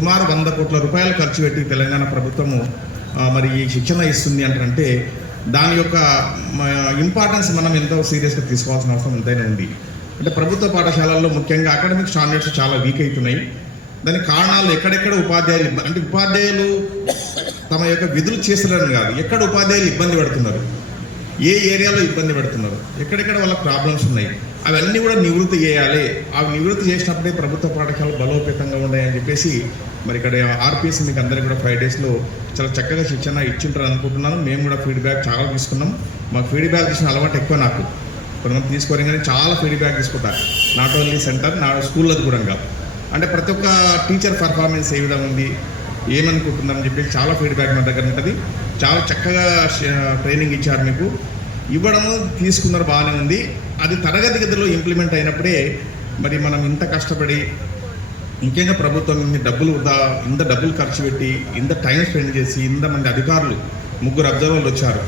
సుమారు 100 కోట్ల రూపాయలు ఖర్చు పెట్టి తెలంగాణ ప్రభుత్వము మరి ఈ శిక్షణ ఇస్తుంది అంటే దాని యొక్క ఇంపార్టెన్స్ మనం ఎంతో సీరియస్గా తీసుకోవాల్సిన అవసరం ఎంతైనా ఉంది. అంటే ప్రభుత్వ పాఠశాలల్లో ముఖ్యంగా అకాడమిక్ స్టాండర్డ్స్ చాలా వీక్ అవుతున్నాయి. దానికి కారణాలు ఎక్కడెక్కడ ఉపాధ్యాయులు తమ యొక్క విధులు చేస్తున్నారని కాదు, ఎక్కడ ఉపాధ్యాయులు ఇబ్బంది పడుతున్నారు, ఏ ఏరియాలో ఇబ్బంది పడుతున్నారు, ఎక్కడెక్కడ వాళ్ళకి ప్రాబ్లమ్స్ ఉన్నాయి, అవన్నీ కూడా నివృత్తి చేయాలి. అవి నివృత్తి చేసినప్పుడే ప్రభుత్వ పాఠశాలలు బలోపేతంగా ఉన్నాయని చెప్పేసి మరి ఇక్కడ ఆర్పిఎస్ మీకు అందరికీ కూడా 5 డేస్లో చాలా చక్కగా శిక్షణ ఇచ్చింటారు అనుకుంటున్నాను. మేము కూడా ఫీడ్బ్యాక్ చాలా తీసుకున్నాం. మాకు ఫీడ్బ్యాక్ తీసుకున్న అలవాటు ఎక్కువ. నాకు కొంతమంది తీసుకోవాలి కానీ చాలా ఫీడ్బ్యాక్ తీసుకుంటారు. నాట్ ఓన్లీ సెంటర్, నా స్కూల్లో కూడా అంటే ప్రతి ఒక్క టీచర్ పర్ఫార్మెన్స్ ఏ విధంగా ఉంది, ఏమనుకుంటుందని చెప్పేసి చాలా ఫీడ్బ్యాక్ నా దగ్గర ఉంటుంది. చాలా చక్కగా ట్రైనింగ్ ఇచ్చారు. మీకు ఇవ్వడము తీసుకున్నారు, బాగానే ఉంది. అది తరగతి గదిలో ఇంప్లిమెంట్ అయినప్పుడే మరి మనం ఇంత కష్టపడి ముఖ్యంగా ప్రభుత్వం ఇంత డబ్బులు ఖర్చు పెట్టి ఇంత టైం స్పెండ్ చేసి ఇంతమంది అధికారులు 3 అబ్జర్వర్లు వచ్చారు.